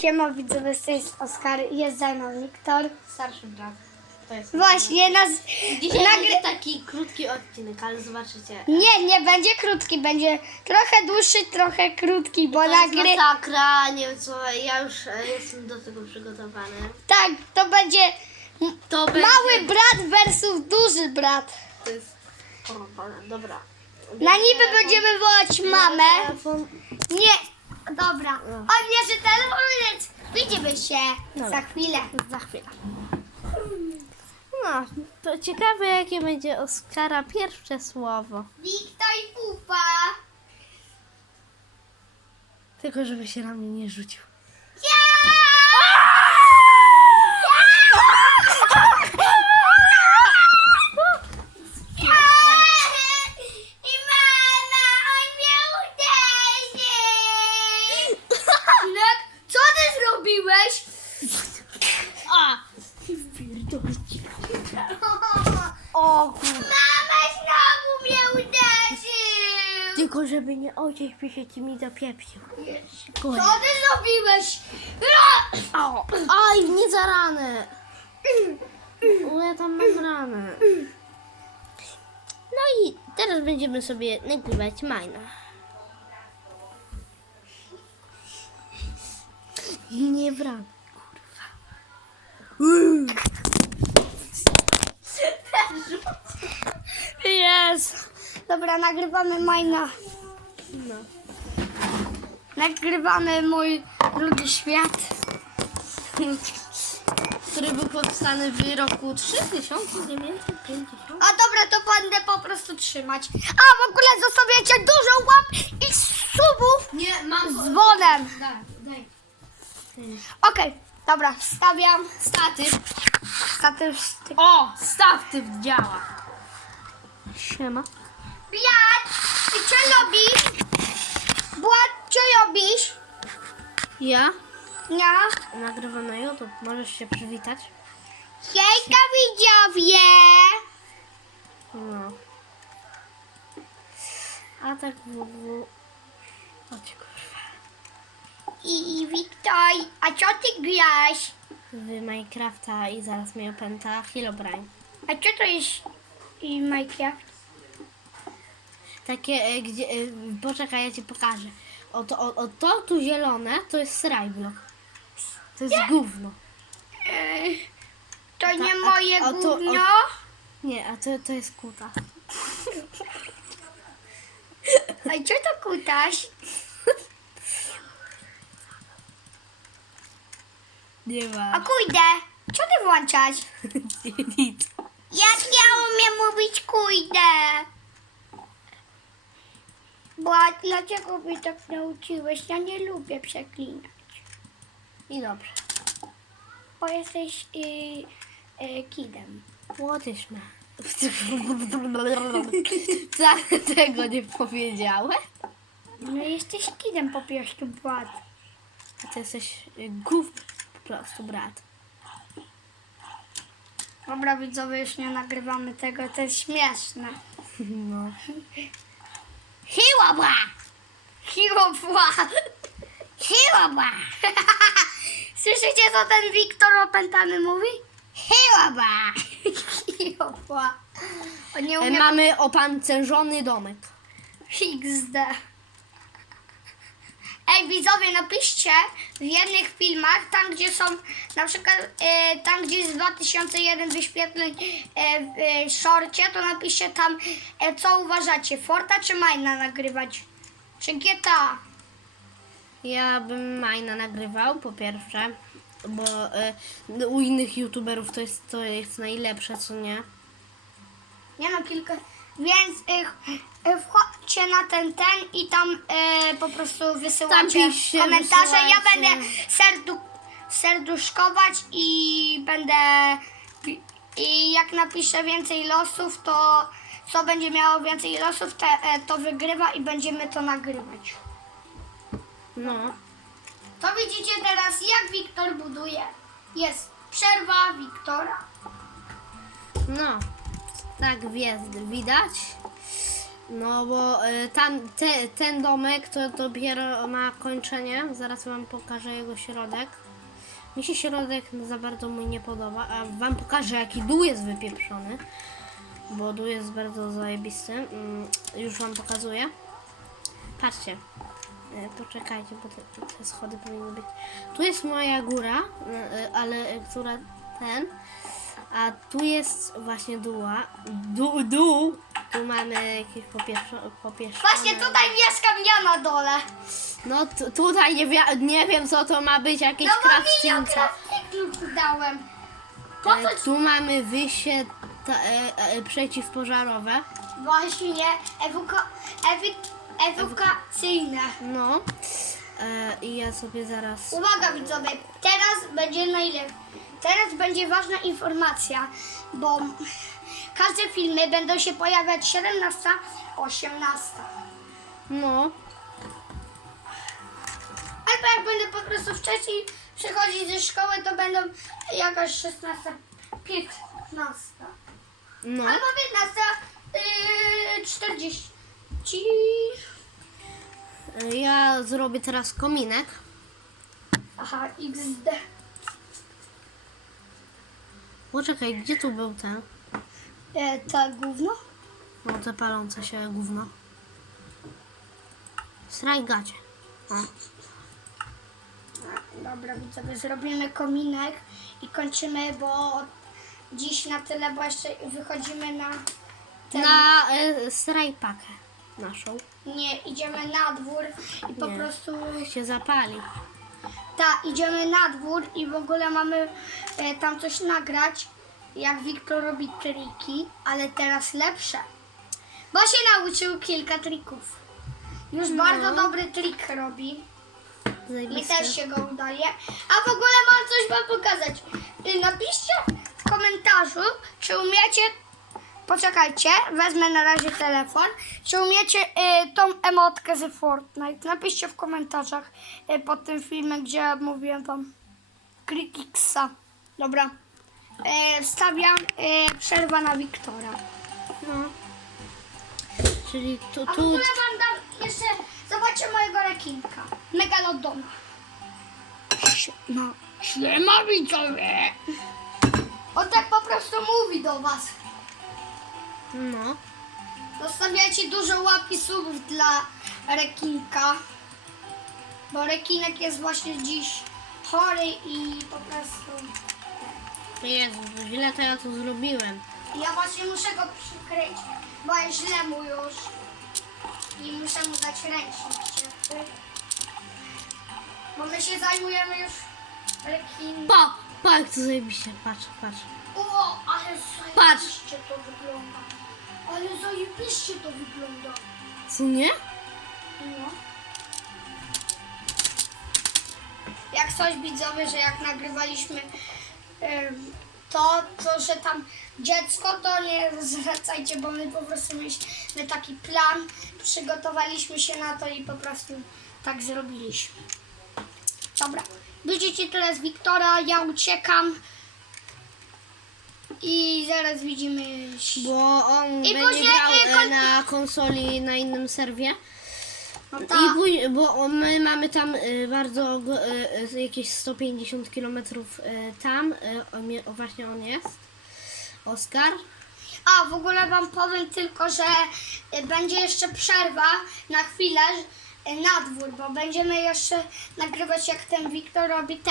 Siema widzowie, to jest Oskar, jest ze mną Wiktor. Starszy brat. To jest. Właśnie, nas... Dzisiaj będzie taki krótki odcinek, ale zobaczycie. Nie, nie będzie krótki, będzie trochę dłuższy, trochę krótki, bo To jest nagry... masakra, nie wiem co, ja już e, jestem do tego przygotowany. Tak, to będzie m- To będzie... mały brat versus duży brat. To jest... porąbane, dobra. Na niby będziemy wołać mamę. Telefon. Nie, dobra. No. On bierze telefon, więc widzimy się Dobra. za chwilę. Za chwilę. No, to ciekawe jakie będzie Oskara pierwsze słowo. Wiktor i pupa. Tylko żeby się na mnie nie rzucił. I mama, on mnie uderzył! Synek, co ty zrobiłeś? A! O kur... Mama znowu mnie uderzył! Tylko żeby nie ojciec się ci mi zapieprzył. Co ty zrobiłeś? O! Aj, nie za ranę! O, ja tam mam ranę. No i teraz będziemy sobie nagrywać Majna. Nie w ranę, Jest! Dobra, nagrywamy Majna. No. Nagrywamy mój drugi świat. Który był powstany w roku 3950. A dobra, to będę po prostu trzymać. A w ogóle zostawiacie dużo łap i subów Nie, mam... z dzwonem. Daj, daj. Okej, dobra, wstawiam Statyw. statyw. O, statyw działa. Siema. Blat, ty co robisz? Blat, co robisz? Ja No. nagrywam na YouTube. Możesz się przywitać? Hejka widzowie! No. A tak w ogóle... Chodź kurwa. I Wiktor, a co ty grasz? W Minecrafta i zaraz mnie opęta Herobrine. A co to jest i Minecraft? Takie, e, gdzie... E, poczekaj, ja ci pokażę. O to, o, o to tu zielone to jest Sryblock. To jest gówno. To nie a- moje a to- gówno? Nie, a to, to jest kuta. A co to kutaś? Nie A ma. kujdę, co ty włączać? Nic. Jak ja umiem mówić kujdę? Bo a dlaczego mnie tak nauczyłeś? Ja nie lubię przeklinać. I dobrze. Bo jesteś y, y, kidem. Łotysz ma. Tego nie powiedziałem. No jesteś kidem po prostu, brat. A ty jesteś y, gów po prostu, brat. Dobra widzowie, już nie nagrywamy tego, to jest śmieszne. No. Siłabła! Siłabła! Siłabła! Słyszycie, co ten Wiktor opętany mówi? Siłabła! Siłabła! On nie E, umie... Mamy opancerzony domek. XD. Widzowie, napiszcie w jednych filmach, tam gdzie są, na przykład e, tam gdzie jest 2001 wyświetleń e, w e, shorcie, to napiszcie tam, e, co uważacie, Forta czy Mina nagrywać? Czy GTA? Ja bym Majna nagrywał, po pierwsze, bo e, u innych youtuberów to jest, to jest najlepsze, co nie? Nie no, kilka. Więc e, e, wchodźcie na ten ten i tam e, po prostu wysyłacie Tam piszcie, komentarze. Ja wysyłajcie. będę serdu, serduszkować i będę. pi- I jak napiszę więcej losów, to co będzie miało więcej losów, te, e, to wygrywa i będziemy to nagrywać. No. To widzicie teraz, jak Wiktor buduje. Jest przerwa Wiktora. No. Tak jest, widać. No bo y, tam, te, ten domek to dopiero ma kończenie. Zaraz wam pokażę jego środek. Mi się środek za bardzo mój nie podoba, a wam pokażę jaki dół jest wypieprzony. Bo dół jest bardzo zajebisty. Mm, już wam pokazuję. Patrzcie. E, Poczekajcie, bo te, te schody powinny być. Tu jest moja góra, e, e, ale która ten. A tu jest właśnie duła. Dół, dół. Tu mamy jakieś popieszone. Właśnie tutaj mieszkam ja na dole. No tu- tutaj nie, wi- nie wiem co to ma być, jakieś No bo milion krawczyńca. dałem. Po co E, Tu mamy wyjście ta, e, e, przeciwpożarowe. Właśnie ewuka, ewi, ewakuacyjne. No. E, I ja sobie zaraz. Uwaga widzowie, teraz będzie najlepiej. Teraz będzie ważna informacja, bo każde filmy będą się pojawiać 17, 18. No. Albo jak będę po prostu wcześniej przychodzić ze szkoły, to będą jakaś 16, 15. No. Albo 15, yy, 40. E, Ja zrobię teraz kominek. Aha, XD. Poczekaj, gdzie tu był ten? E, ta gówno? No te palące się gówno. Strajgacie. O. Dobra, widzowie, zrobimy kominek i kończymy, bo dziś na tyle, bo jeszcze wychodzimy na ten... Na e, strajpakę naszą. Nie, idziemy na dwór i po Nie. prostu... Się zapali. Tak, idziemy na dwór i w ogóle mamy e, tam coś nagrać, jak Wiktor robi triki, ale teraz lepsze. Bo się nauczył kilka trików. Już bardzo dobry trik robi. Mi też się go udaje. A w ogóle mam coś wam pokazać. Y, Napiszcie w komentarzu, czy umiecie. Poczekajcie, wezmę na razie telefon. Czy umiecie y, tą emotkę z Fortnite? Napiszcie w komentarzach y, pod tym filmem, gdzie mówiłem wam Krikiksa. Dobra. Y, wstawiam y, przerwa na Wiktora. No. Czyli tu, A w tu ogóle wam dam jeszcze, zobaczcie mojego rekinka. Megalodona. No, siema widzowie. On tak po prostu mówi do was. No. Zostawiajcie dużo łapki subów dla rekinka. Bo rekinek jest właśnie dziś chory i po prostu... Jezu, źle to ja to zrobiłem. Ja właśnie muszę go przykryć, bo jest źle mu już. I muszę mu dać ręcznik ciepły. Bo my się zajmujemy już rekin. Pa! Pa, jak to zajebiście. Patrz, patrz. Ale Patrz. zajebiście to wygląda. Ale zajebiście to wygląda. Co nie? No. Jak coś widzowie, że jak nagrywaliśmy em, to, to, że tam dziecko, to nie zwracajcie, bo my po prostu mieliśmy taki plan, przygotowaliśmy się na to i po prostu tak zrobiliśmy. Dobra, widzicie teraz Wiktora, ja uciekam i zaraz widzimy się. Bo on I będzie później, grał y, e, koń- na konsoli na innym serwie. No I tak. pój- bo my mamy tam y, bardzo go- y, y, jakieś 150 km tam. y, on mie- o, właśnie on jest. Oskar. A, w ogóle wam powiem tylko, że y, będzie jeszcze przerwa na chwilę y, na dwór, bo będziemy jeszcze nagrywać jak ten Wiktor robi te